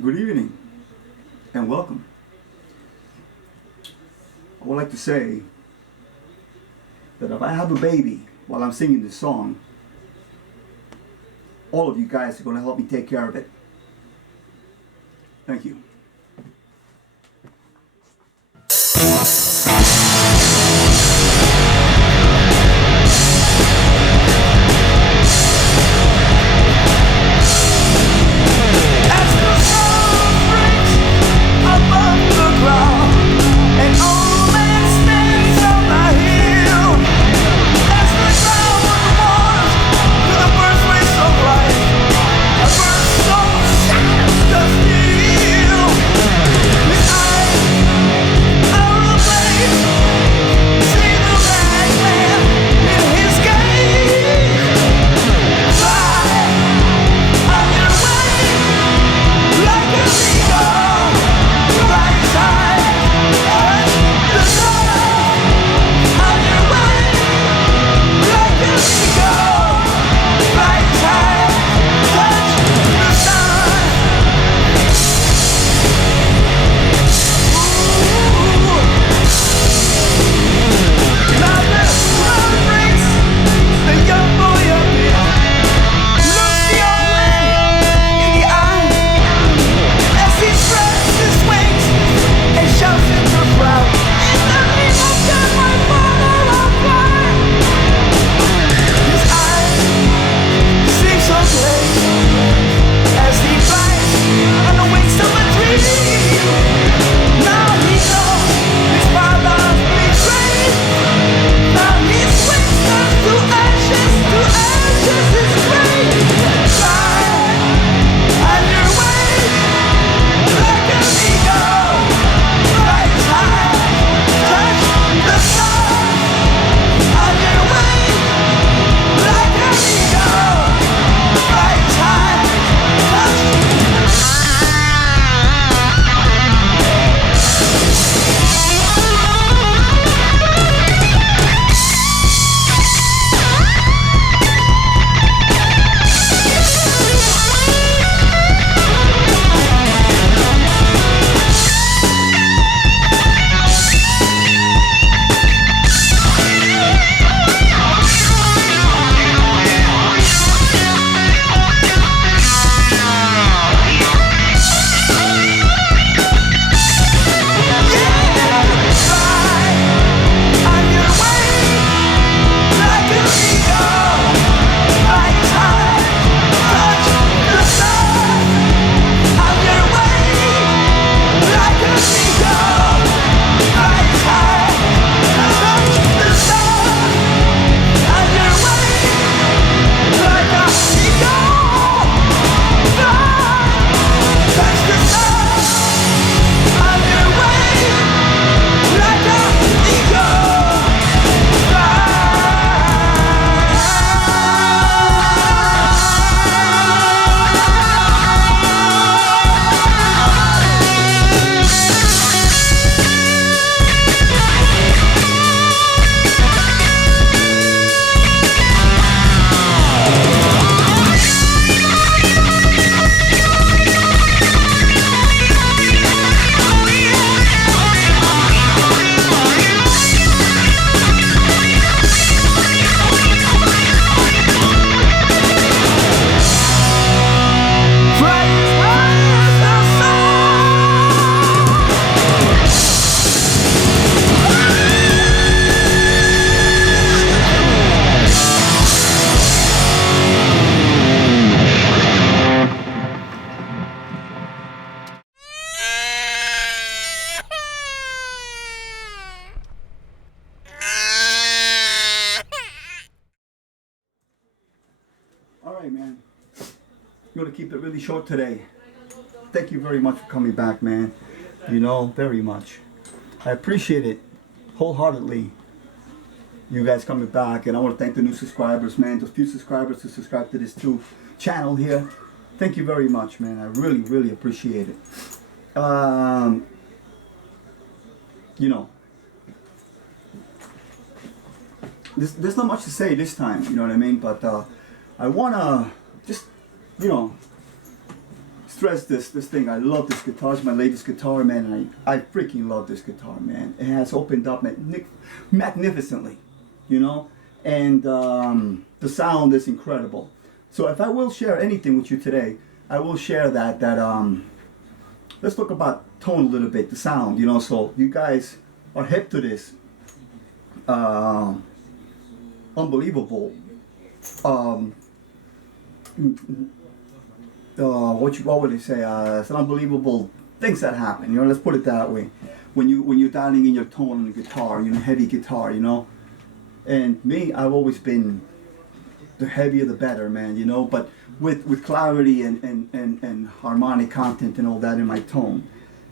Good evening and welcome. I would like to say that if I have a baby while I'm singing this song, all of you guys are going to help me take care of it. Thank you. All right, man. I'm going to keep it really short today. Thank you very much for coming back, man. You know, very much. I appreciate it wholeheartedly. You guys coming back, and I want to thank the new subscribers, man. Those few subscribers who subscribe to this too channel here. Thank you very much, man. I really, really appreciate it. You know, there's not much to say this time, you know what I mean? But I want to just, you know, stress this thing. I love this guitar. It's my latest guitar, man. And I freaking love this guitar, man. It has opened up magnificently, you know, and the sound is incredible. So if I will share anything with you today, I will share that let's talk about tone a little bit, the sound, you know, so you guys are hip to this unbelievable what would they say? It's an unbelievable things that happen. You know, let's put it that way. When you're dialing in your tone on the guitar, you know, heavy guitar, you know. And me, I've always been the heavier the better, man. You know, but with clarity and harmonic content and all that in my tone.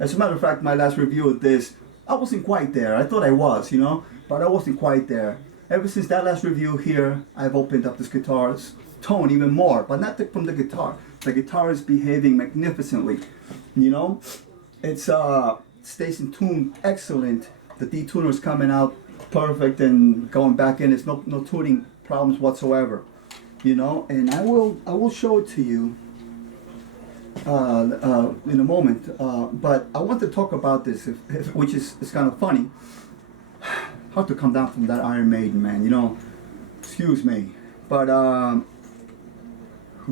As a matter of fact, my last review of this, I wasn't quite there. I thought I was, you know, but I wasn't quite there. Ever since that last review here, I've opened up this guitar's tone even more, but not from the guitar. The guitar is behaving magnificently, you know. It's stays in tune excellent. The detuner is coming out perfect and going back in. There's no tuning problems whatsoever, you know. And I will show it to you in a moment. But I want to talk about this, which is kind of funny. How to come down from that Iron Maiden, man, you know. Excuse me, but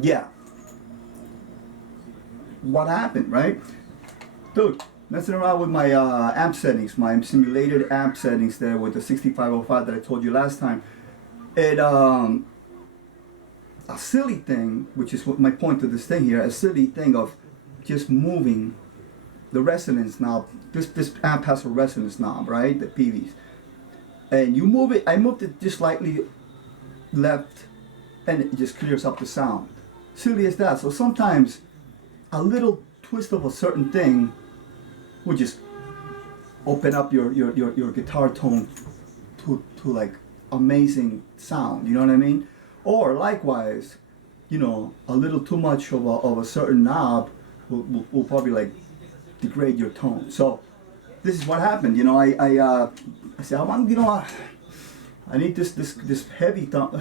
yeah. What happened, right? Dude, messing around with my amp settings, my simulated amp settings there with the 6505 that I told you last time. It, a silly thing, which is what my point to this thing here, a silly thing of just moving the resonance knob. This amp has a resonance knob, right? The PVs. And you move it, I moved it just slightly left, and it just clears up the sound. Silly as that. So sometimes a little twist of a certain thing will just open up your guitar tone to like amazing sound, you know what I mean? Or likewise, you know, a little too much of a certain knob will probably like degrade your tone. So this is what happened, you know. I said, I want, you know, I need this heavy thump,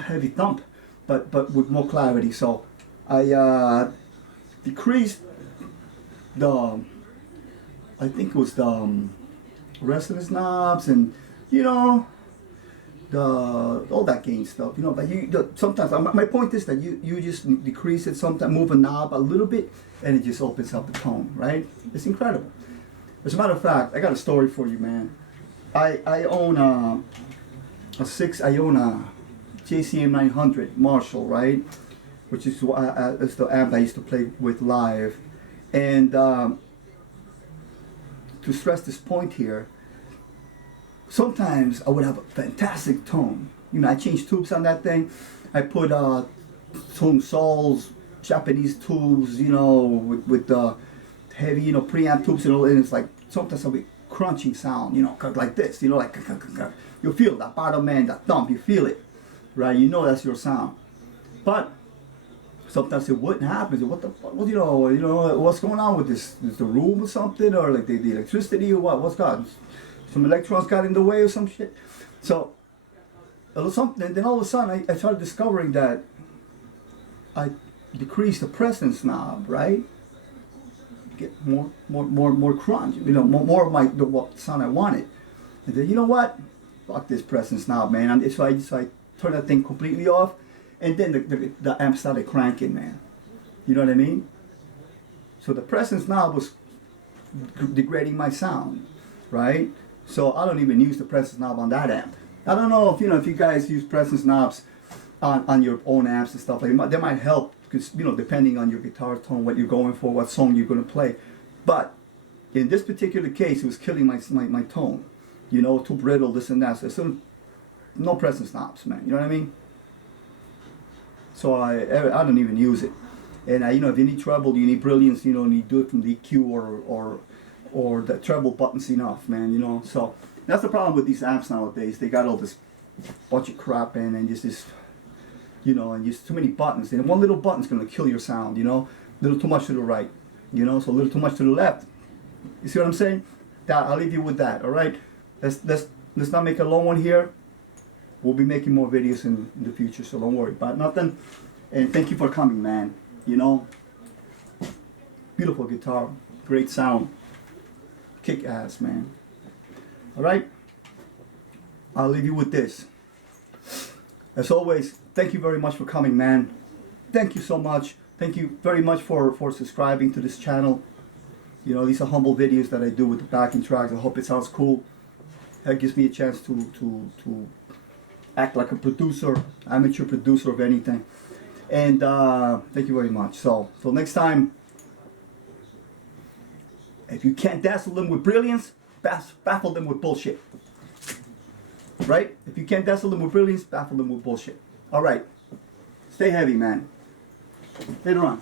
but with more clarity. So I decreased the, I think it was the resonance knobs and, you know, all that gain stuff, you know. But sometimes my point is that you just decrease it, sometimes move a knob a little bit, and it just opens up the tone, right? It's incredible. As a matter of fact, I got a story for you, man. I own a JCM 900 Marshall, right? Which is it's the amp I used to play with live. And to stress this point here, sometimes I would have a fantastic tone. You know, I changed tubes on that thing. I put some sols, Japanese tubes, you know, with the heavy, you know, preamp tubes and all, and it's like sometimes I'll be crunching sound, you know, like this, you know, like you feel that bottom end, that thump, you feel it, right? You know that's your sound. But sometimes it wouldn't happen. What the fuck? Well, you know, what's going on with this? Is the room or something, or like the electricity or what? What's got some electrons got in the way or some shit? So something. Then all of a sudden, I started discovering that I decreased the presence knob, right? Get more crunch, you know, more of what sound I wanted. And then, you know what? Fuck this presence knob, man. And so I turned that thing completely off, and then the amp started cranking, man. You know what I mean? So the presence knob was degrading my sound, right? So I don't even use the presence knob on that amp. I don't know if you guys use presence knobs on your own amps and stuff like that. They might help, because, you know, depending on your guitar tone, what you're going for, what song you're going to play. But in this particular case, it was killing my tone. You know, too brittle, this and that. So no presence knobs, man. You know what I mean? So I don't even use it. And you know, if you need treble, you need brilliance, you know, and you do it from the EQ or the treble button's enough, man. You know, so that's the problem with these amps nowadays. They got all this bunch of crap in, and just this, you know, and just too many buttons. And one little button's gonna kill your sound. You know, a little too much to the right. You know, so a little too much to the left. You see what I'm saying? That I'll leave you with that. All right. Let's not make a long one here. We'll be making more videos in the future, so don't worry about nothing. And thank you for coming, man. You know, Beautiful guitar, great sound, kick ass, man. All right, I'll leave you with this. As always, thank you very much for coming, man. Thank you so much. Thank you very much for subscribing to this channel. You know, these are humble videos that I do with the backing tracks. I hope it sounds cool. That gives me a chance to act like a producer, amateur producer of anything. And thank you very much. So, till next time, if you can't dazzle them with brilliance, baffle them with bullshit. Right? If you can't dazzle them with brilliance, baffle them with bullshit. All right. Stay heavy, man. Later on.